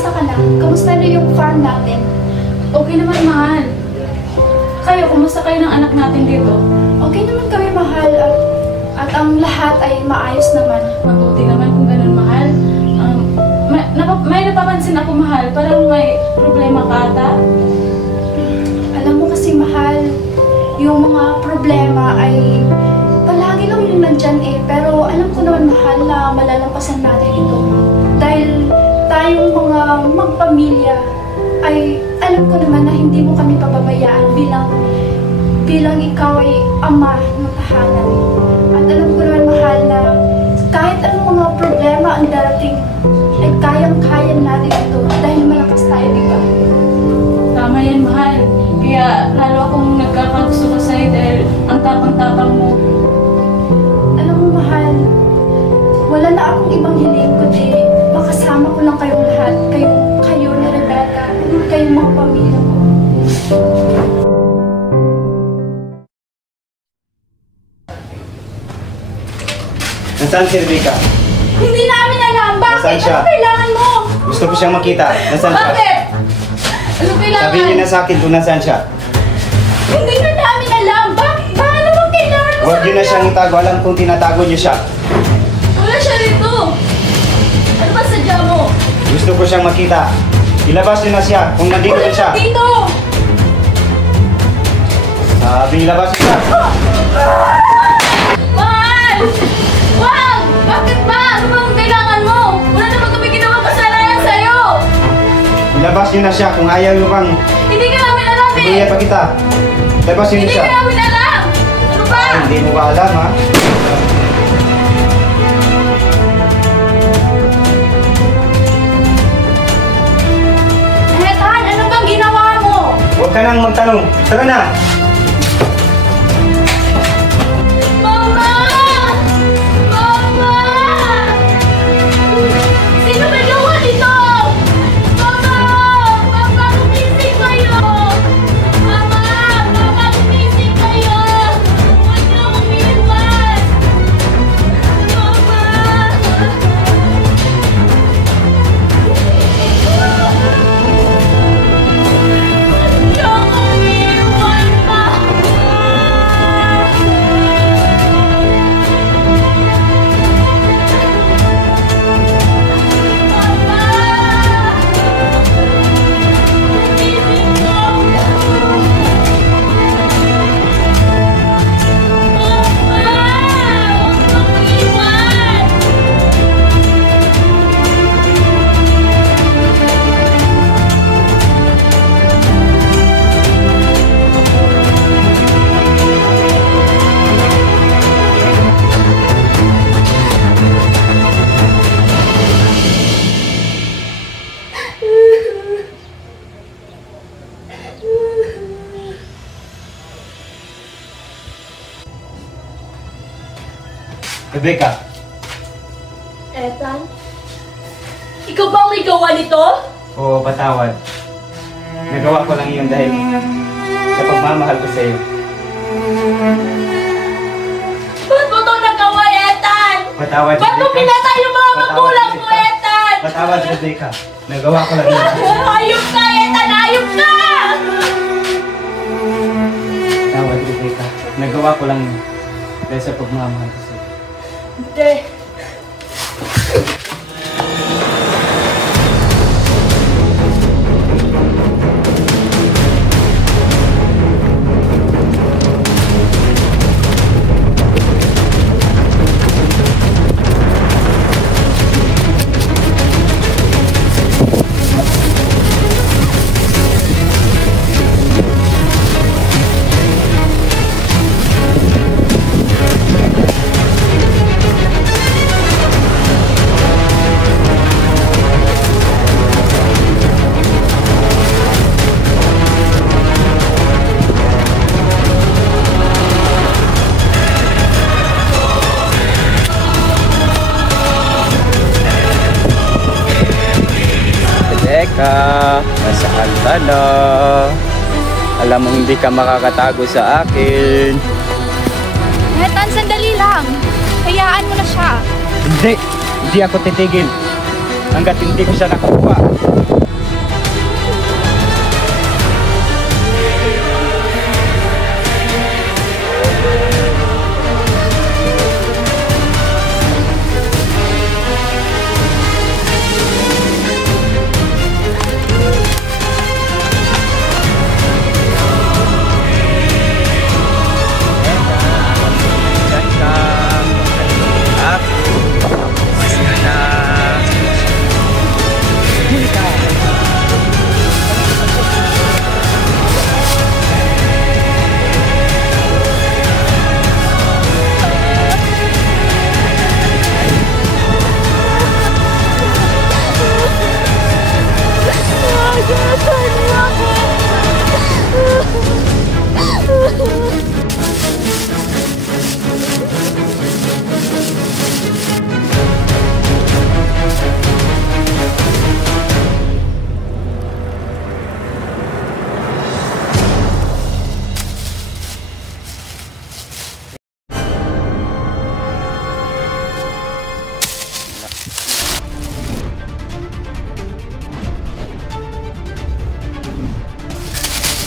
kamusta ka na? Kamusta na yung farm natin? Okay naman, mahal. Kayo, kumusta kayo ng anak natin dito? Okay naman kami, mahal. At ang lahat ay maayos naman. Mabuti naman kung ganun, mahal. May napapansin ako, mahal. Parang may problema ka ata. Alam mo kasi, mahal, yung mga problema ay palagi lang yung nandyan eh. Pero alam ko naman, mahal, na malalampasan natin ito. Dahil tayong mga magpamilya ay alam ko naman na hindi mo kami pababayaan bilang ikaw ay ama ng tahanan. At alam ko naman, mahal, na kahit anong mga problema ang darating, ay kayang-kaya natin ito dahil malakas tayo, di ba? Tama yan, mahal. Kaya lalo akong nagkakagusto ko sa'yo dahil ang tapang-tapang mo. Alam mo, mahal, wala na akong ibang hiling kundi makasama ko lang kayong lahat. Kayo ni Rebecca, kayong mga pamilya ko. Nasaan si Rebecca? Hindi namin alam! Bakit? Nasaan siya? Ano kailangan mo? Gusto ko siyang makita. Nasaan siya? Bakit? Ano kailangan? Sabihin niyo na sa akin kung nasaan siya. Hindi na namin alam! Bakit? Ano bang kailangan mo? Huwag niyo na siyang itago. Alam kong tinatago niyo siya. Wala siya rito! Ano ba sadya mo? Gusto ko siyang makita. Ilabas niyo na siya kung nandito Wala na siya. dito! Sabi, ilabas niyo siya. Mahal! Wag! Bakit ba? Ano bang kailangan mo? Wala naman kami ginawang kasalanan sa'yo! Ilabas niyo na siya kung ayaw niyo bang Hindi ka namin alam eh! tuloy pa kita. Ilabas niyo na Hindi siya. ka namin alam! Ano ba? Hindi mo ba alam, ha? Hetan, ano bang ginawa mo? Huwag ka nang magtanong. Tara na! Mama! Mama! Sino ba gawa nito? Mama! Mama, gumising kayo! Mama! Mama, gumising kayo! Huwag na umiwan! Mama! Huwag na umiwan, Rebecca, Ethan? Ikaw ba ang may gawa nito? oo, patawad. Nagawa ko lang yun dahil sa pagmamahal ko sa iyo. Ba't mo ito nagawa, Ethan? Patawad, Ba't mo pinatay yung mga magulang mo, Ethan? Patawad, Rebecca. Nagawa ko lang yun. Ayop ka, Ethan! Ayop ka! Patawad, Rebecca. Nagawa ko lang yun dahil sa pagmamahal ko sa iyo. Hindi. Teka, nasaan ka na? Alam mong hindi ka makakatago sa akin. Ethan, sandali lang. Hayaan mo na siya. Hindi ako titigil. hanggat hindi ko siya nakuha.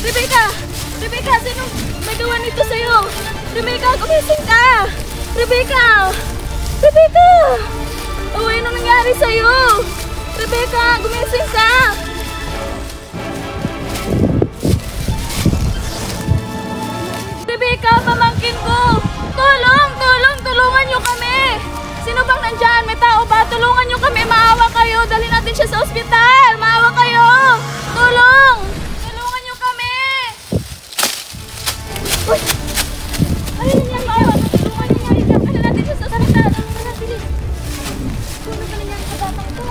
Rebecca! Rebecca, sinong may gawa nito sa'yo? Rebecca, gumising ka! Rebecca! Rebecca! Oh, ano nangyari sa'yo? Rebecca, gumising ka! Rebecca, pamangkin ko! Tulong! Tulong! Tulungan niyo kami! Sino bang nandyan? May tao ba? Tulungan niyo kami! Maawa kayo! Dali natin siya sa ospital! Maawa kayo! Tulong! Tulungan niyo kami! Uy! Ano nangyari? Maawa! Tulungan niyo nangyari dyan! Dali natin siya sa ospital! Tara, bilis! Ano ba nangyari sa batang to?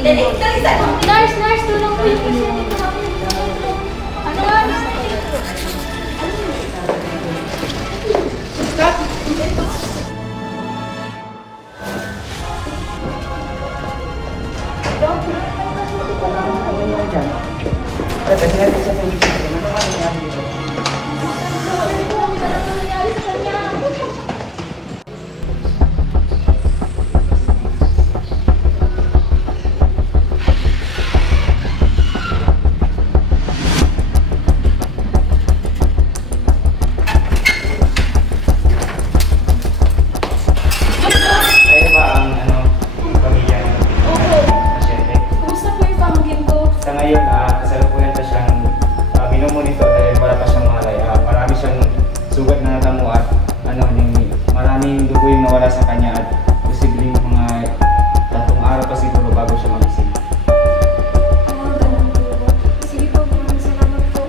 Nurse, nurse, tulong po yung pasyente namin. Ano nga? Sa ngayon, kasalukuyan pa siyang minomonitor dahil wala pa siyang malay. Marami siyang sugat na natamo at maraming dugo yung nawala sa kanya at posibleng mga 3 araw pa siguro bago siya magising. Sige po, maraming salamat po.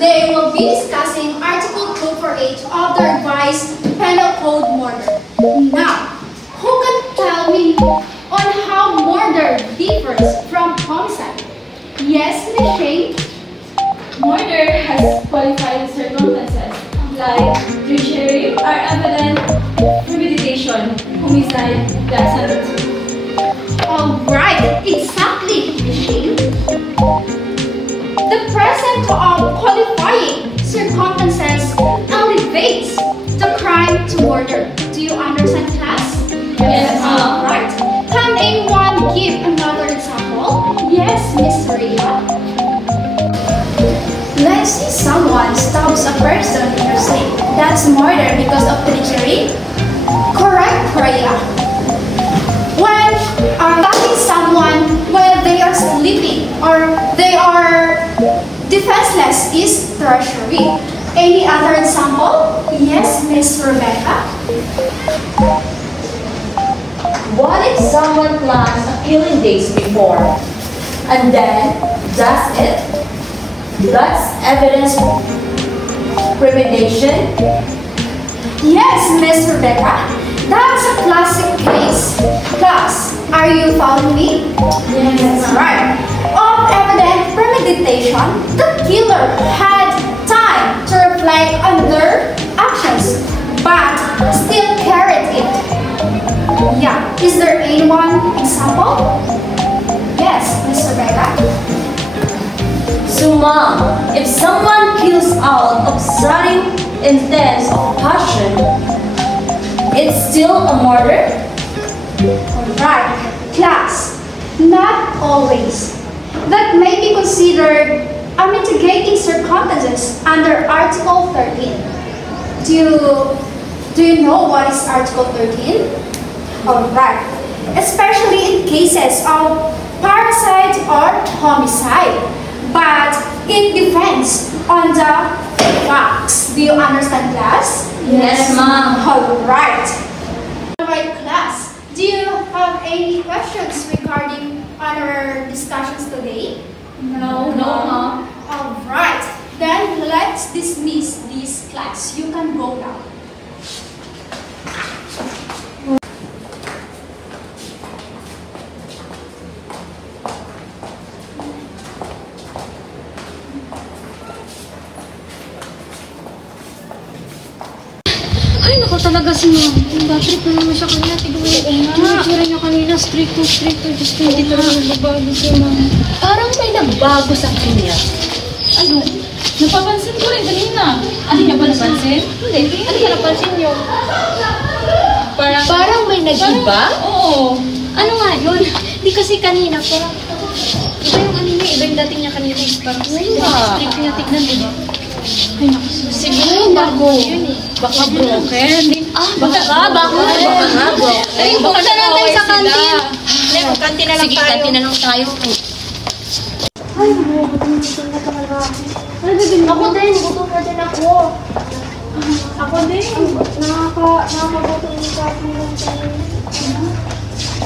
Today we'll be discussing Article 248 of the revised Penal Code Murder. Now, who can tell me on how murder differs from homicide? Yes, Ms. Shane? Murder has qualified circumstances like treachery or evident premeditation. Homicide doesn't. Alright, exactly, Ms. Shane. The presence of qualifying circumstances elevates the crime to murder. Do you understand, class? Yes, ma'am. Right. Can anyone give another example? Yes, Miss Rhea. Let's say someone stabs a person in your sleep. That's murder because of treachery? Correct, Rhea. When attacking someone while they are sleeping or they are defenseless is treachery. Any other example? Yes, Miss Rebecca. What if someone plans a killing days before and then does it? That's evidence premeditation. Yes, Miss Rebecca. That's a classic case. Class, are you following me? Yes. Right. Of evident premeditation, the killer had time to reflect on their actions, but still carried it. Yeah. Is there anyone example? Yes, Miss Rebecca. So mom, if someone kills out of sudden intense of passion, it's still a murder? Alright, class. Not always. That may be considered a mitigating circumstances under Article 13. Do you know what is Article 13? Alright. Especially in cases of parricide or homicide. But it depends on the facts. Do you understand, class? Yes, ma'am. Alright. Alright, class. Do you have any questions regarding our discussions today? No, ma'am. Alright. Then let's dismiss this class. You can go now. Ay, naku talaga si ma'am. Batrip na naman siya kanina. Tigawin yung tsura niya kanina. Strict to. Diyos ko, hindi talaga nagbabago si ma'am. Parang may nagbago sa kanya. Ano? Napapansin ko rin kanina. Ano niya ba napansin? Hindi. Ano ka napansin niyo? Parang may nag-iba? Oo. Ano nga yun? Di kasi kanina, parang iba yung ano niya, iba yung dating niya kanina. Parang strict niya tignan, di ba? Ay, naku. Siguro bago. Yun eh. Baka broken. Baka nga broken. Ay, pumunta na tayo sa kantin. Kantin na lang Sige, tayo. kantin na lang tayo. Ay, gutom na talaga. Ako din, gutom na din ako. Ako din. Nakakagutom yung sabi lang tayo.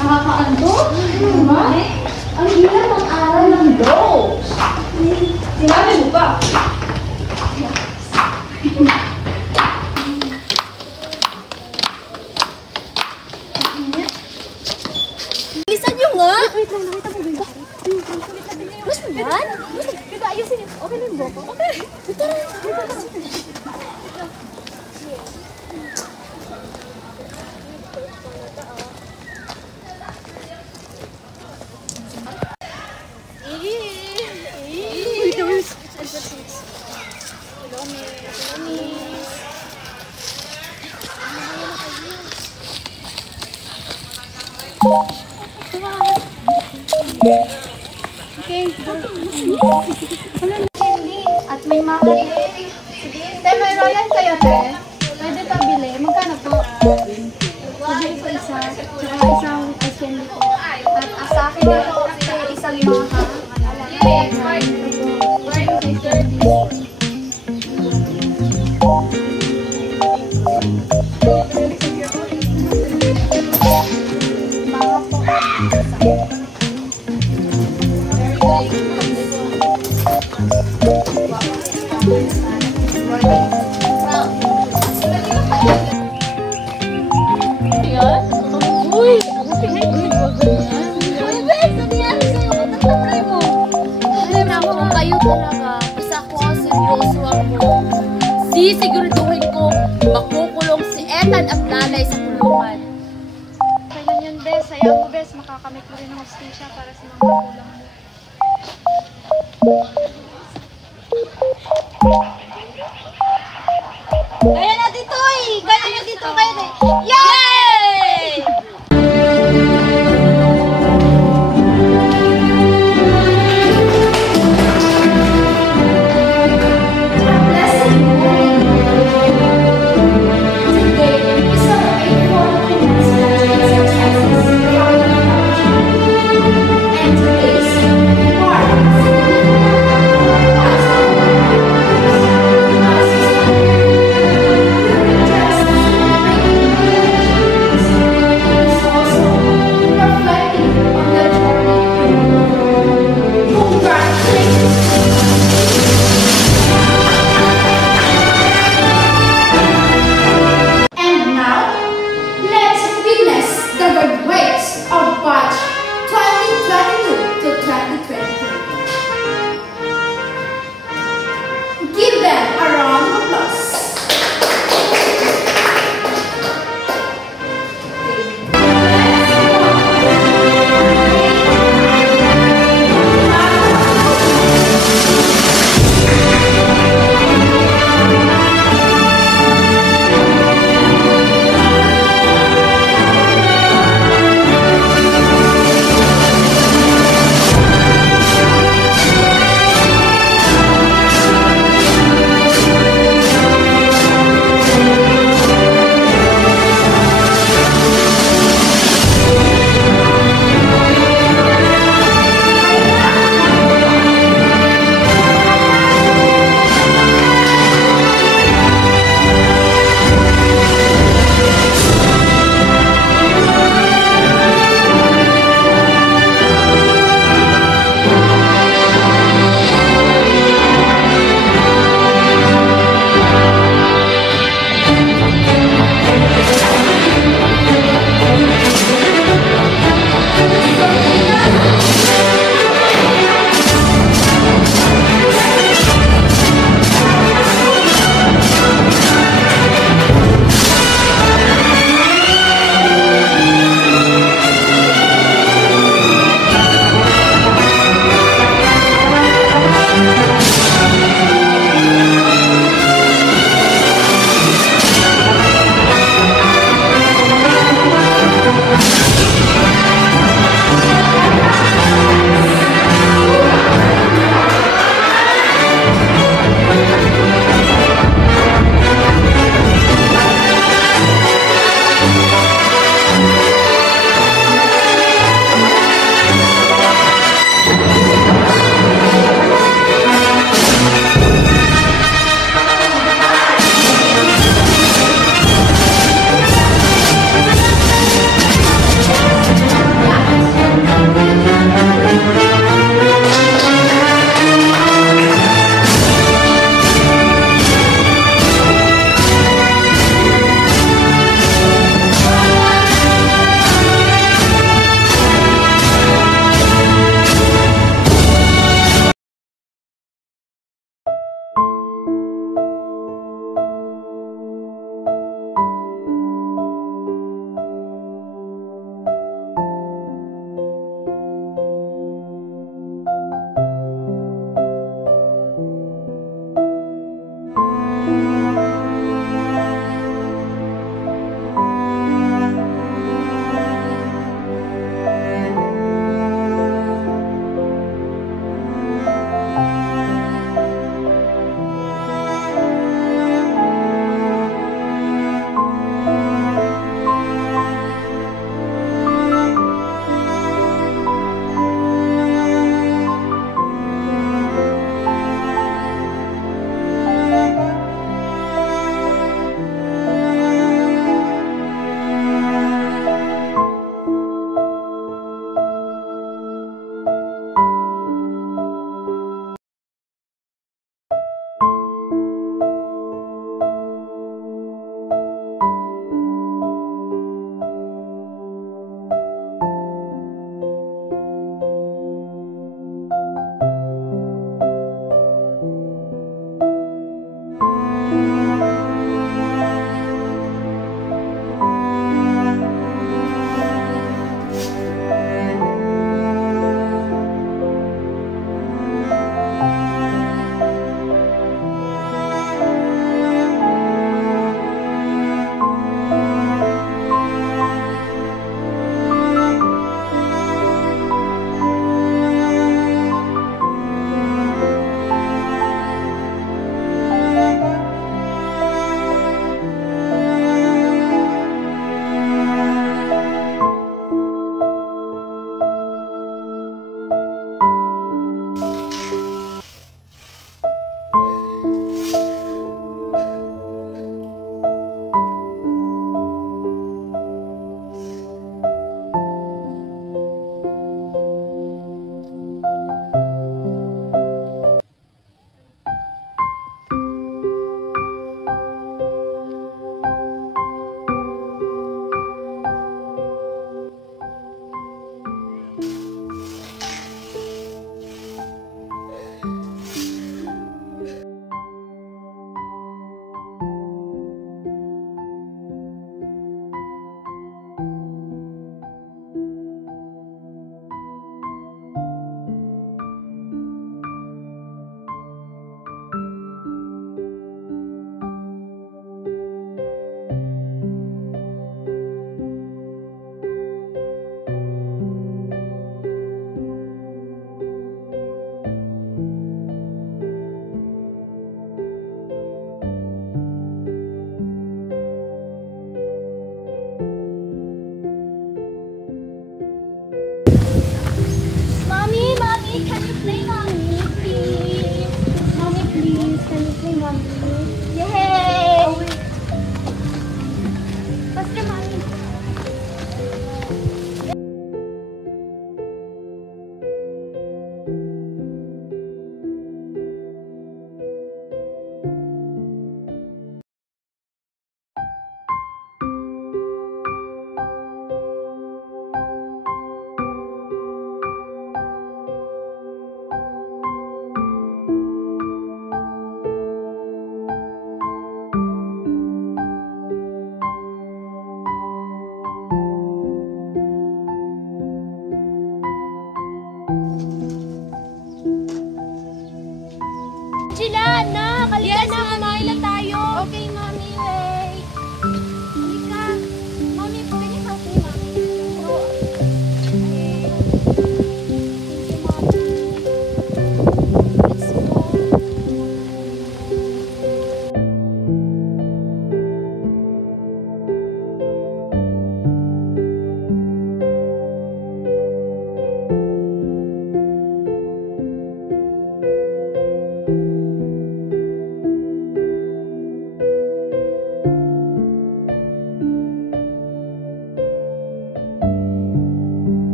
Nakakaanto? Diba? Ang hirap ang aral ng dogs. Sinabi mo pa. Bilisan niyo nga! Wait lang, nakita mo ba? Mas man? Diba, ayusin niyo. Okay na yung boko? Okay. At may mga Te, may royal kayo, te. Pwede pabili. Magkano po? Pabili po isa. Tsaka isang ice candy po. At sa akin dito, te, isang maha. Maha po. Uy! Bes, ano nangyari sa'yo? Ba't nagtatry mo? Alam na ako, kayo talaga. Basta ako ang seryoso ako. Sisiguraduhin ko, makukulong si Ethan at nanay sa kulungan. Kailan yun, Bes? Sayang mo, Bes. Makakamit mo rin ng hostisya para sa mga magulang mo. Kaya na dito eh! Kaya na dito kayo eh! Yay! Blessed morning. Today is a faithful commencement successes from the and today's marks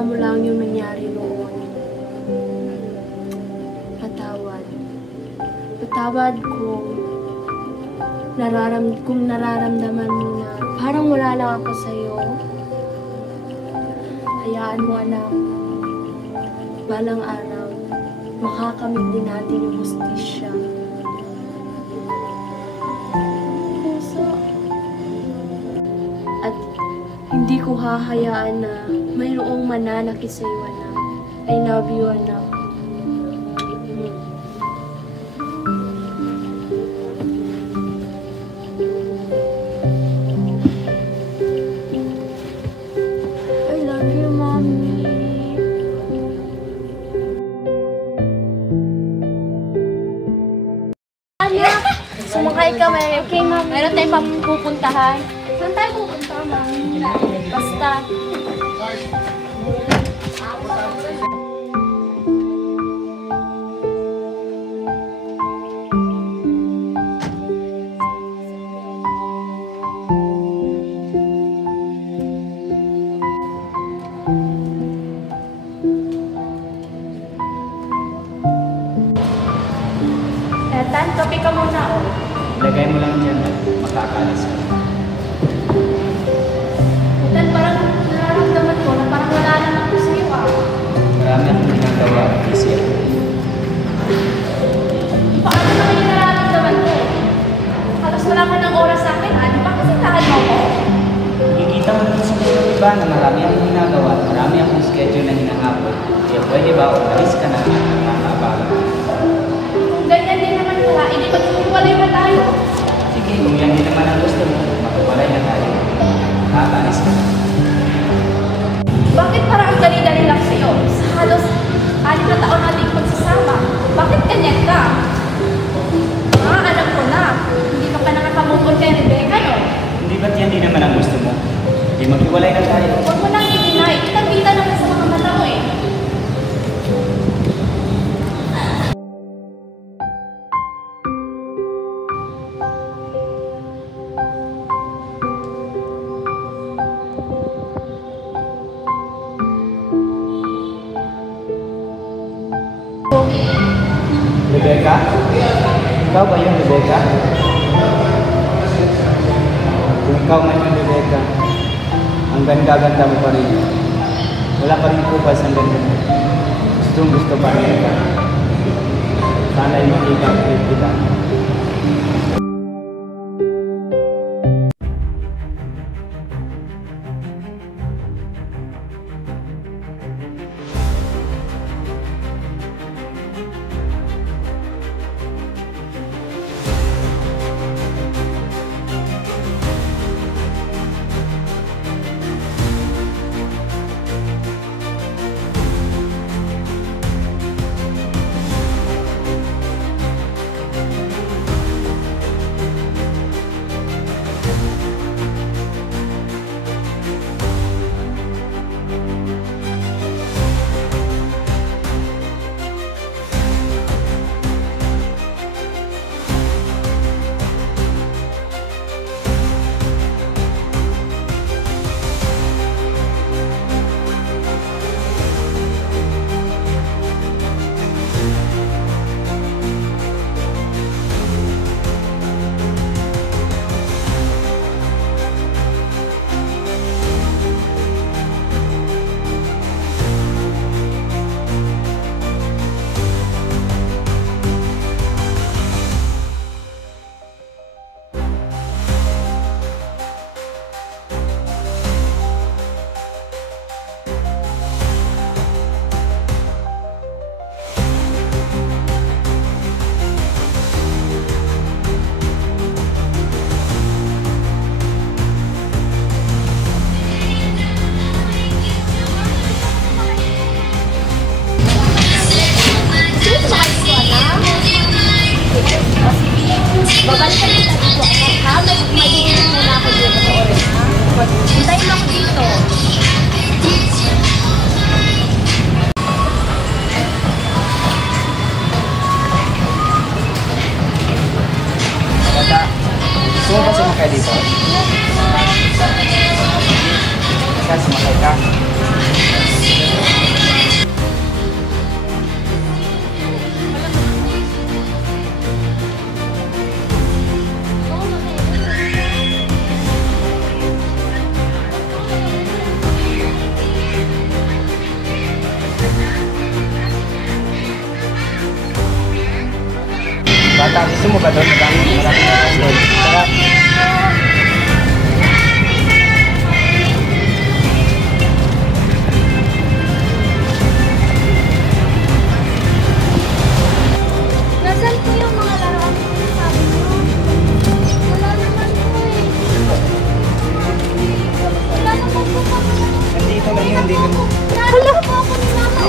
Naalala mo lang yung nangyari noon. Patawad. Patawad kung nararamdaman mo na parang wala lang ako sa'yo. Hayaan mo, anak. Balang araw, makakamit din natin yung hustisya. Puso. At hindi ko hahayaan na mayroong mananakit sa'yo, anak. I love you, anak. I love you, Mommy. Anak, sumakay ka, may okay, Ma'am. Meron tayong pupuntahan. Saan tayo pupunta, Ma'am? Basta. Tan, kape ka muna, oh. Lagay mo lang dyan at makakalas ka. Tan, parang nararamdaman ko na parang wala lang ako sa'yo, ah. Marami akong ginagawa at busy ako. Paano naman yung nararamdaman ko? Halos wala ka ng oras sa akin, ah. Di ba kasi tahan mo ko? Kikita mo naman sa mga iba na marami akong ginagawa, marami akong schedule na hinahabol. Kaya pwede ba umalis ka na at nakakaabala? Ganyan din naman pala, hindi maghiwalay pa tayo. Sige, kung yan din naman ang gusto mo, magkawalay na tayo. Nakakalis ka na. Bakit parang ang dali-dali lang sa'yo? Sa halos 6 na taon nating pagsasama, bakit ganyan ka? Alam ko na, hindi pa ka nakakamukon kay Rebecca, no? Hindi ba't yan din naman ang gusto mo? Hindi maghiwalay na tayo. Huwag mo nang i-deny, kitang-kita naman sa mga mata mo, eh. Rebecca? Ikaw ba yung Rebecca? Kung ikaw man yung Rebecca, ang ganda-ganda mo pa rin. Wala pa rin kupas ang ganda mo. Gusto pa rin ka. Sana'y makita kita. Gusto mo ba sumakay dito? Saan sumakay ka? Gusto mo ba doon? Maraming doon. Tara. Nasaan po yung mga laruan ko na sabi mo? Wala naman po eh. Wala naman po kami. Nandito lang yun, dito. Wala po ako ni Mama.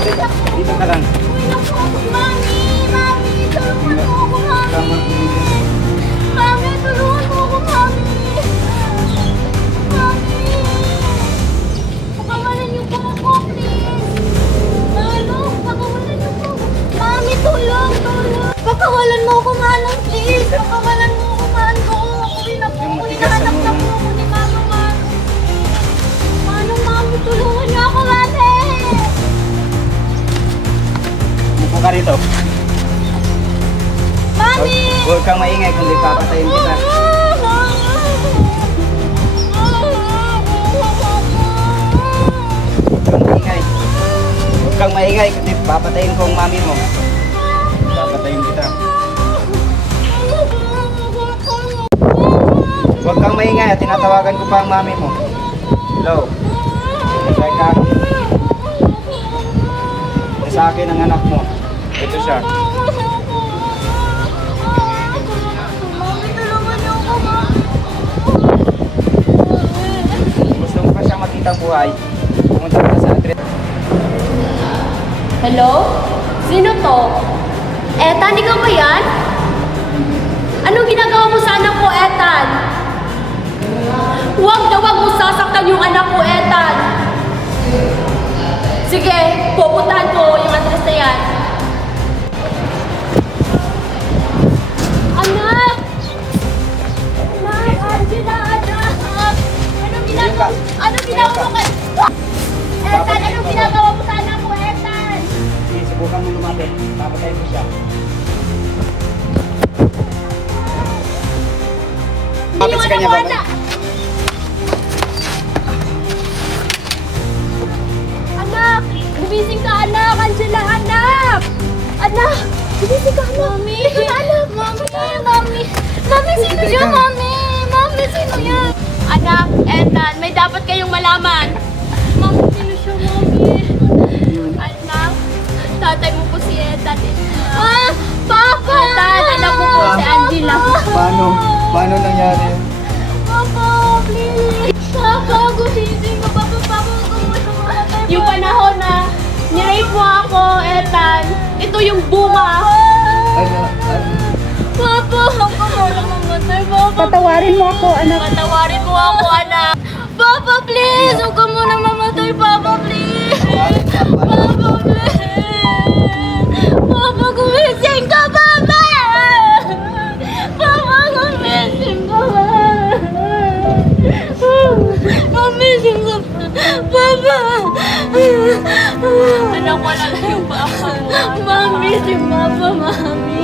Dito ka lang. Uwi na po ako. Mami! Mami! Tulungan mo ako, Mami! Mami! Tulungan mo ako, Mami! Mami! Pakawalan niyo po ako, please! Ano? Pakawalan niyo po. Mami, tulong! Tulong! Pakawalan mo ako, Manong, please! Pakawalan mo ako, Manong! Uwi na po ako. Hinahanap na po ako ni Mama, Manong. Manong, Mami, tulungan niyo ako, Mami! Upo ka rito. Mami! Huwag kang maingay kundi papatayin kita. Huwag kang maingay kundi papatayin ko ang mami mo. Papatayin kita. Huwag kang maingay at tinatawagan ko pa ang mami mo. Hello? Teka. Sa akin ang anak mo. Ito siya. Mami, tulungan niyo ako, Mami. Gusto mo pa siya makita buhay. Pumunta ka sa address. Hello? Sino to? Ethan, ikaw ba yan? Anong ginagawa mo sa anak ko, Ethan? Huwag na huwag mo sasaktan yung anak ko, Ethan. Sige, pupuntahan ko yung address na yan. Anak! Anak, Angela, anak. Anong ginagawa mo kay... Ethan, anong ginagawa mo sa anak ko, Ethan? Sige, subukan mo lumapit. Papatayin ko siya. Lapit sa kanya, baba. Anak! Gumising ka, anak! Angela, anak! Anak! Gumising ka, anak! Mami! Ito na, anak! Mami! Mami! Mami, sino siya, Mami? Mami, sino yan? Anak, Ethan, may dapat kayong malaman. Mami, sino siya, Mami? Anak, tatay mo po si Ethan. Ah! Papa! Ethan, anak mo po si Angela. Paano? Paano nangyari yun? Papa, please! Papa, gumising ka! Papa, Yung panahon na nirape mo ako, Ethan, ito yung bunga. Papa, ako walang mamatay, Papa. Patawarin mo ako, anak. Patawarin mo ako, anak. Papa, please! Huwag ka muna mamatay, Papa, please! Papa, please! Papa, gumising ka, Papa! Papa, gumising ka, gumising ka, Papa! Anak, wala na yung papa mo. Mami, si Papa, Mami!